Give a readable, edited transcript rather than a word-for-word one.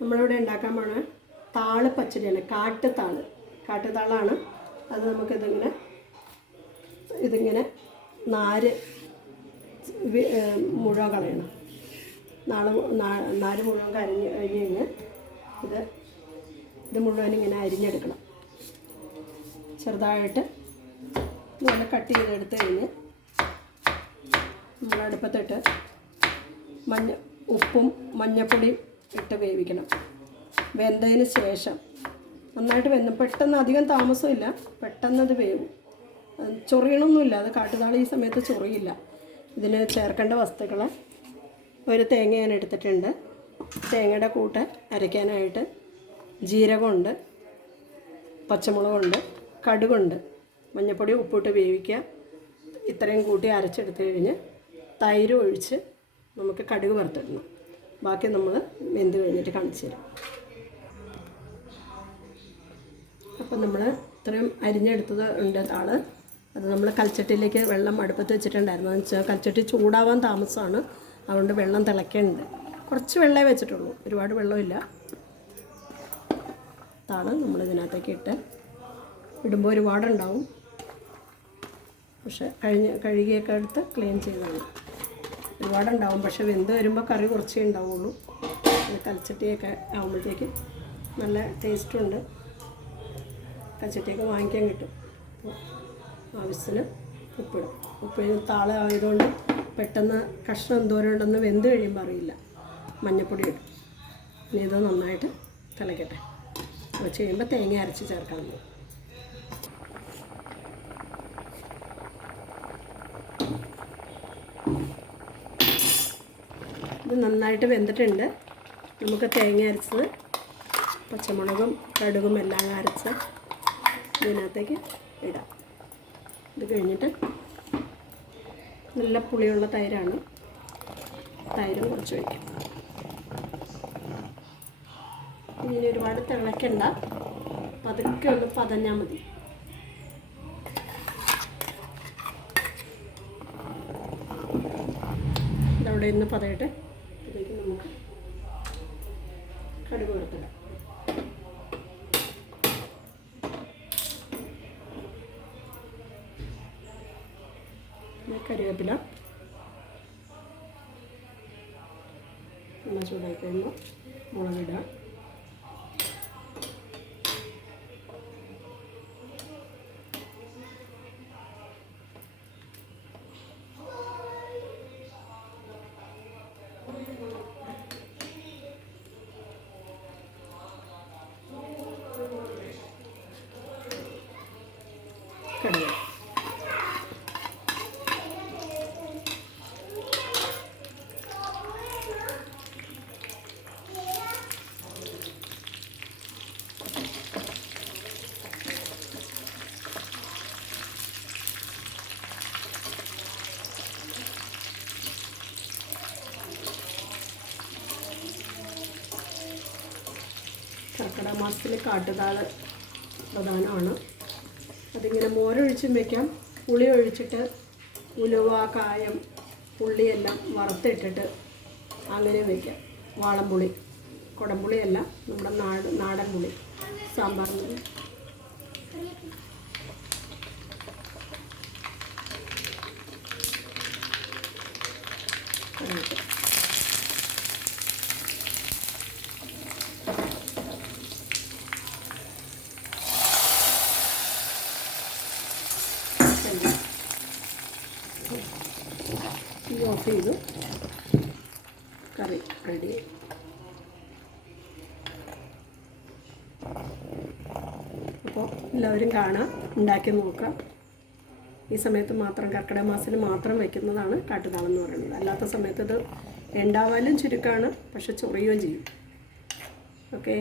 നമ്മളിവിടെ ഉണ്ടാക്കാൻ പോണ താള് പച്ചടിയാണ്. കാട്ടുതാളാണ്. അത് ഇതിങ്ങനെ നാര് മുഴുവൻ കളയണം. നാര് മുഴുവൻ കഴിഞ്ഞ് ഇത് മുഴുവൻ ഇങ്ങനെ അരിഞ്ഞെടുക്കണം. ചെറുതായിട്ട് നല്ല കട്ട് ചെയ്തെടുത്ത് കഴിഞ്ഞ് നമ്മൾ അടുപ്പത്തിട്ട് ഉപ്പും മഞ്ഞൾപ്പൊടിയും ഇട്ട് വേവിക്കണം. വെന്തതിന് ശേഷം നന്നായിട്ട് പെട്ടെന്ന് അധികം താമസമില്ല, പെട്ടെന്നത് വേവും. ചൊറിയണമൊന്നുമില്ല. അത് കാട്ടുതാളി ഈ സമയത്ത് ചൊറിയില്ല. ഇതിന് ചേർക്കേണ്ട വസ്തുക്കൾ: ഒരു തേങ്ങ ഞാൻ എടുത്തിട്ടുണ്ട്. തേങ്ങയുടെ കൂട്ട് അരയ്ക്കാനായിട്ട് ജീരകമുണ്ട്, പച്ചമുളകുണ്ട്, കടുകുണ്ട്, മഞ്ഞൾപ്പൊടി ഉപ്പിട്ട് വേവിക്കുക. ഇത്രയും കൂട്ടി അരച്ചെടുത്ത് കഴിഞ്ഞ് തൈര് ഒഴിച്ച് നമുക്ക് കടുക് വറുത്തിടണം. ബാക്കി നമ്മൾ വെന്ത് കഴിഞ്ഞിട്ട് കാണിച്ചു തരാം. അപ്പം നമ്മൾ ഇത്രയും അരിഞ്ഞെടുത്തത് ഉണ്ട് താള്. അത് നമ്മൾ കൽച്ചട്ടിയിലേക്ക് വെള്ളം അടുപ്പത്ത് വെച്ചിട്ടുണ്ടായിരുന്നു. എന്ന് വെച്ചാൽ കൽച്ചട്ടി ചൂടാവാൻ താമസമാണ്, അതുകൊണ്ട് വെള്ളം തിളയ്ക്കുന്നുണ്ട്. കുറച്ച് വെള്ളമേ വെച്ചിട്ടുള്ളൂ, ഒരുപാട് വെള്ളമില്ല. താള് നമ്മളിതിനകത്തേക്ക് ഇടുമ്പോൾ ഒരുപാടുണ്ടാവും. പക്ഷെ കഴുകിയൊക്കെ എടുത്ത് ക്ലീൻ ചെയ്താണ്. ഒരുപാടുണ്ടാവും, പക്ഷെ വെന്ത് വരുമ്പോൾ കറി കുറച്ചേ ഉണ്ടാവുള്ളൂ. കൽച്ചട്ടിയൊക്കെ ആകുമ്പോഴത്തേക്ക് നല്ല ടേസ്റ്റുണ്ട്. കൽച്ചട്ടിയൊക്കെ വാങ്ങിക്കാൻ കിട്ടും. ആവശ്യത്തിന് ഉപ്പിടും. ഉപ്പിന് താള ആയതുകൊണ്ട് പെട്ടെന്ന് കഷ്ണം എന്തോരം ഉണ്ടെന്ന് വെന്ത് കഴിയുമ്പോൾ അറിയില്ല. മഞ്ഞൾപ്പൊടി ഇടും. ഇനി ഇത് നന്നായിട്ട് തിളയ്ക്കട്ടെ. വെച്ച് കഴിയുമ്പോൾ തേങ്ങ അരച്ച് ചേർക്കാൻ പോകും. ഇത് നന്നായിട്ട് വെന്തിട്ടുണ്ട്. നമുക്ക് തേങ്ങ അരച്ചത്, പച്ചമുളകും കടുകും എല്ലാം അരച്ച് ഇതിനകത്തേക്ക് ഇടാം. ഇത് കഴിഞ്ഞിട്ട് നല്ല പുളിയുള്ള തൈരാണ്. തൈരും കുറച്ച് വയ്ക്കാം. ഇനി ഒരുപാട് തിളയ്ക്കണ്ട, പതുക്കെ ഒന്ന് പതഞ്ഞാൽ മതി. ഇതവിടെ ഇന്ന് പതയിട്ട് ഇതിലേക്ക് നമുക്ക് കടുക് വറുത്തിടാം. കറിവേപ്പില എണ്ണ ചൂടായി കഴിയുമ്പോൾ മുളകിടുക. കടുക് കർക്കിടക മാസത്തിൽ കാട്ടുതാള് പ്രധാനമാണ്. അതിങ്ങനെ മോരൊഴിച്ചും വയ്ക്കാം, പുളി ഒഴിച്ചിട്ട് ഉലുവ, കായം, പുള്ളിയെല്ലാം വറുത്തിട്ടിട്ട് അങ്ങനെ വയ്ക്കാം. വാളംപുളി, കുടംപുളിയല്ല, നമ്മുടെ നാടൻ പുളി, സാമ്പാറിന്. ഓഫ് ചെയ്തു. കറി റെഡി. അപ്പോൾ എല്ലാവരും കാണാം, ഉണ്ടാക്കി നോക്കാം. ഈ സമയത്ത് മാത്രം, കർക്കിടക മാസത്തിൽ മാത്രം വയ്ക്കുന്നതാണ് കാട്ടുതാളെന്ന് പറയുന്നത്. അല്ലാത്ത സമയത്ത് ഇത് ഉണ്ടാവാനും ചുരുക്കമാണ്, പക്ഷെ ചൊറിയുകയും ചെയ്യും. ഓക്കെ.